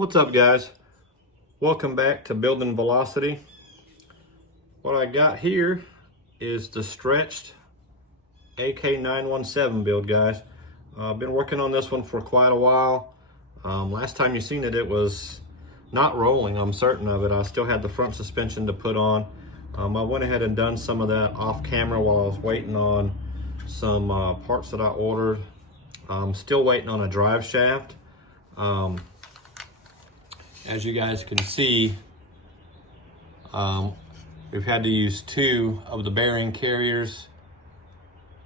What's up, guys? Welcome back to Building Velocity. What I got here is the stretched AK-917 build, guys. I've been working on this one for quite a while. Last time you seen it, it was not rolling, I'm certain of it. I still had the front suspension to put on. I went ahead and done some of that off camera while I was waiting on some parts that I ordered. I'm still waiting on a drive shaft. As you guys can see, we've had to use two of the bearing carriers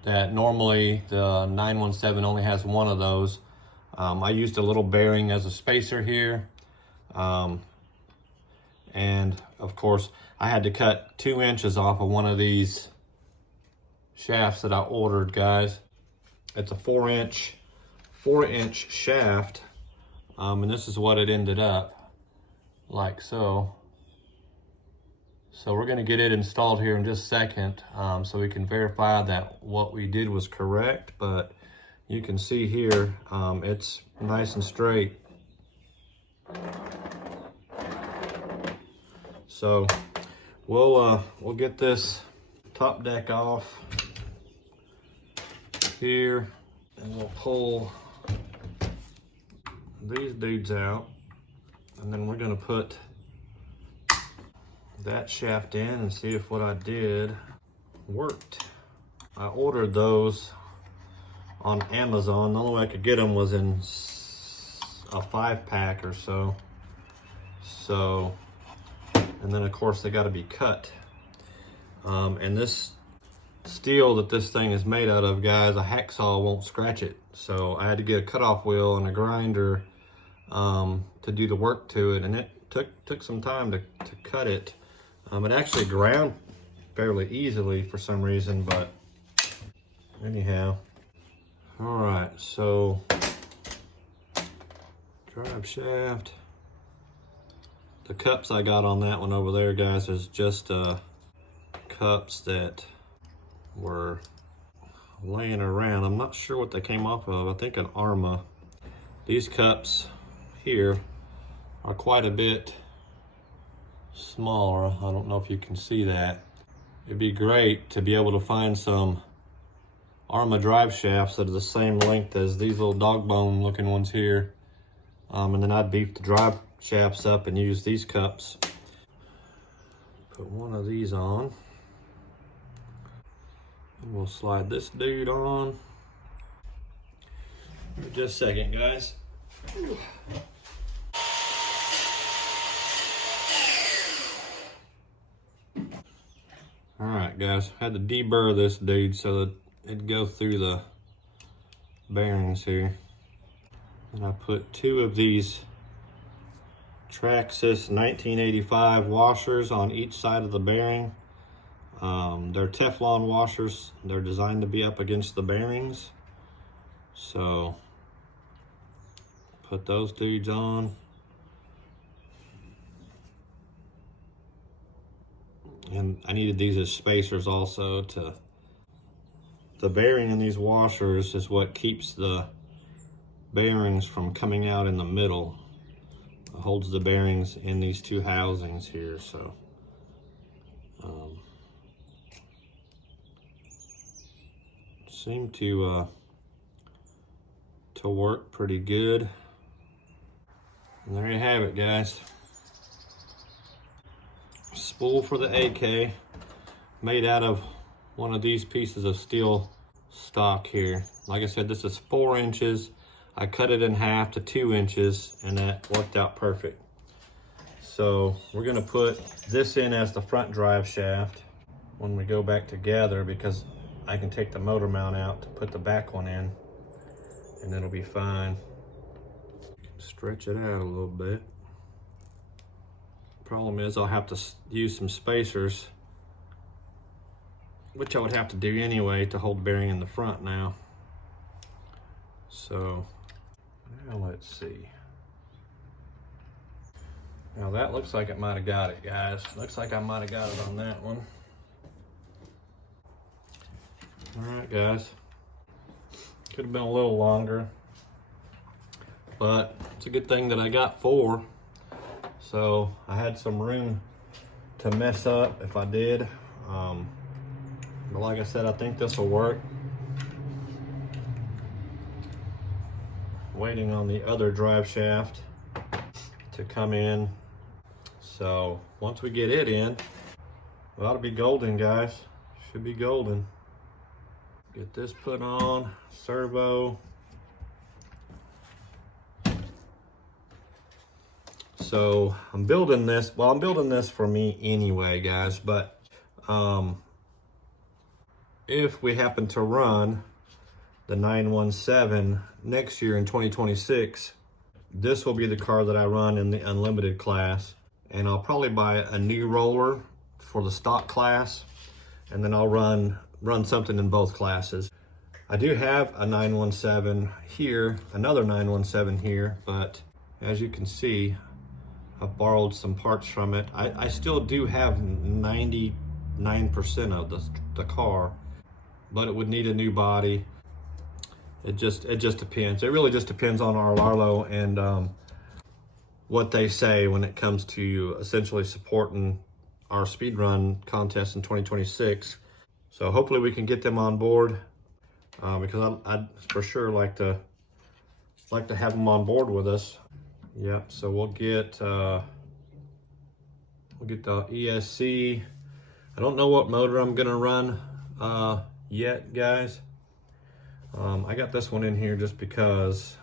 that normally the 917 only has one of those. I used a little bearing as a spacer here. And of course, I had to cut 2 inches off of one of these shafts that I ordered, guys. It's a 4-inch shaft. And this is what it ended up like so. So we're going to get it installed here in just a second, so we can verify that what we did was correct. But you can see here, it's nice and straight. So we'll get this top deck off here, and we'll pull these dudes out, and then we're going to put that shaft in and see if what I did worked. I ordered those on Amazon. The only way I could get them was in a 5-pack or so. And then of course they got to be cut. And this steel that this thing is made out of, guys, a hacksaw won't scratch it. So I had to get a cutoff wheel and a grinder to do the work to it, and it took some time to cut it. It actually ground fairly easily for some reason, but anyhow. All right, so drive shaft. The cups I got on that one over there, guys, is just cups that were laying around. I'm not sure what they came off of. I think an Arma. These cups here are quite a bit smaller. I don't know if you can see that. It'd be great to be able to find some Arma drive shafts that are the same length as these little dog bone looking ones here. And then I'd beef the drive shafts up and use these cups. Put one of these on. And we'll slide this dude on. Just a second, guys. All right, guys, I had to deburr this dude so that it'd go through the bearings here. And I put 2 of these Traxxas 1985 washers on each side of the bearing. They're Teflon washers. They're designed to be up against the bearings. So put those dudes on. And I needed these as spacers also. The bearing in these washers is what keeps the bearings from coming out in the middle. It holds the bearings in these 2 housings here, so seem to work pretty good. And there you have it, guys. Spool for the AK, made out of one of these pieces of steel stock here. Like I said, this is 4 inches. I cut it in half to 2 inches, and that worked out perfect. So we're gonna put this in as the front drive shaft when we go back together, because I can take the motor mount out to put the back one in, and it'll be fine. Stretch it out a little bit. Problem is I'll have to use some spacers, which I would have to do anyway to hold the bearing in the front now. So now let's see. Now that looks like it might have got it, guys. Looks like I might have got it on that one. All right, guys. Could have been a little longer. but it's a good thing that I got 4. So I had some room to mess up if I did. But like I said, I think this will work. Waiting on the other drive shaft to come in. So once we get it in, it ought to be golden, guys. Should be golden. Get this put on, servo. So I'm building this, well, I'm building this for me anyway, guys, but if we happen to run the 917 next year in 2026, this will be the car that I run in the unlimited class. And I'll probably buy a new roller for the stock class, and then I'll run something in both classes. I do have a 917 here, another 917 here, but as you can see, I've borrowed some parts from it. I still do have 99% of the car, but it would need a new body. It just depends. It really just depends on our Rlaarlo and what they say when it comes to essentially supporting our speed run contest in 2026. So hopefully we can get them on board, because I'd for sure like to have them on board with us. Yep. So we'll get the ESC. I don't know what motor I'm gonna run yet, guys. I got this one in here just because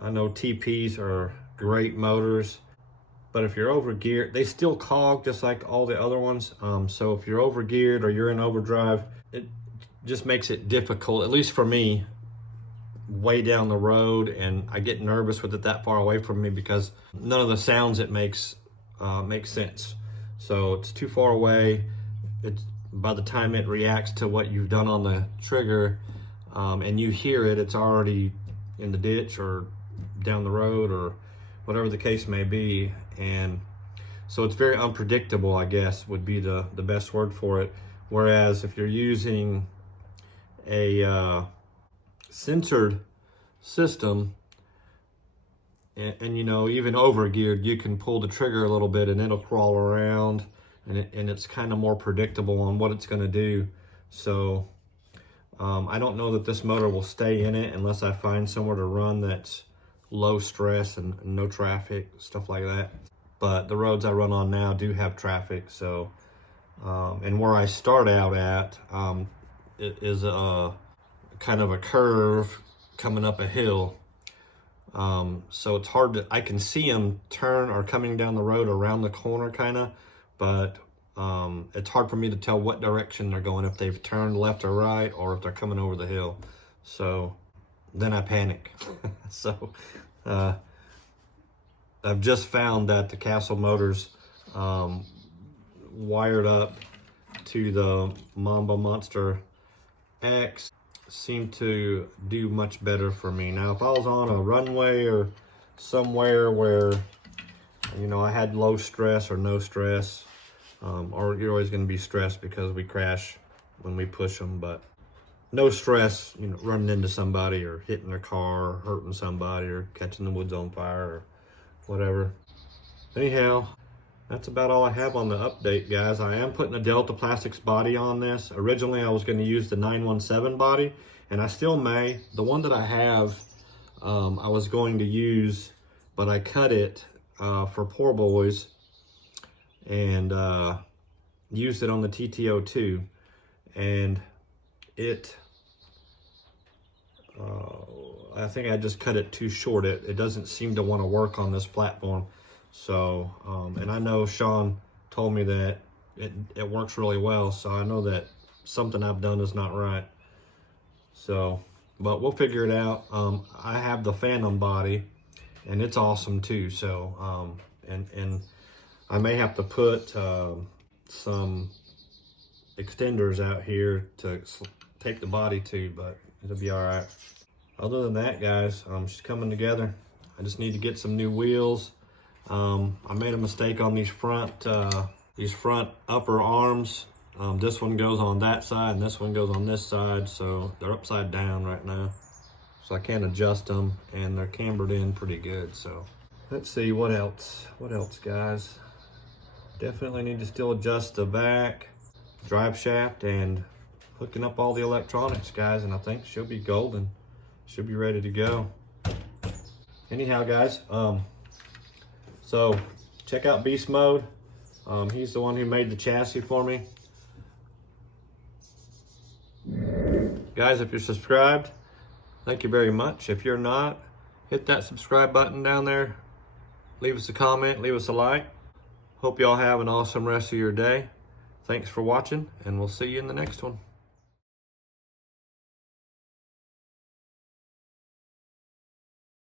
I know TPs are great motors, but if you're over geared, they still cog just like all the other ones. So if you're over geared or you're in overdrive, it just makes it difficult, at least for me, way down the road, and I get nervous with it that far away from me because none of the sounds it makes make sense. So it's too far away. It's by the time it reacts to what you've done on the trigger, and you hear it, it's already in the ditch or down the road or whatever the case may be. And so it's very unpredictable, I guess, would be the best word for it. Whereas if you're using a censored system, and you know, even over geared, you can pull the trigger a little bit and it'll crawl around, and it's kind of more predictable on what it's going to do. So I don't know that this motor will stay in it unless I find somewhere to run that's low stress and no traffic, stuff like that. But the roads I run on now do have traffic. So and where I start out at, it is a kind of a curve coming up a hill. So it's hard to, I can see them turn or coming down the road around the corner kind of, but it's hard for me to tell what direction they're going, if they've turned left or right, or if they're coming over the hill. So then I panic. So I've just found that the Castle motors wired up to the Mamba Monster X seem to do much better for me. Now, if I was on a runway or somewhere where, you know, I had low stress or no stress, or you're always going to be stressed because we crash when we push them, but no stress, you know, running into somebody or hitting their car or hurting somebody or catching the woods on fire or whatever. Anyhow, that's about all I have on the update, guys. I am putting a Delta Plastics body on this. Originally, I was going to use the 917 body, and I still may. The one that I have, I was going to use, but I cut it for Poor Boys and used it on the TT02, and it, I think I just cut it too short. It doesn't seem to want to work on this platform. So, and I know Sean told me that it works really well, so I know that something I've done is not right. So, but we'll figure it out. I have the Phantom body, and it's awesome too. So, and I may have to put some extenders out here to take the body to, but it'll be all right. Other than that, guys, she's coming together. I just need to get some new wheels. I made a mistake on these front upper arms. This one goes on that side and this one goes on this side, so they're upside down right now. so I can adjust them, and they're cambered in pretty good. So let's see what else. What else, guys? Definitely need to still adjust the back, drive shaft, and hooking up all the electronics, guys, and I think she'll be golden. Should be ready to go. Anyhow, guys, so check out BeastMode. He's the one who made the chassis for me. Guys, if you're subscribed, thank you very much. If you're not, hit that subscribe button down there. Leave us a comment, leave us a like. Hope y'all have an awesome rest of your day. Thanks for watching, and we'll see you in the next one.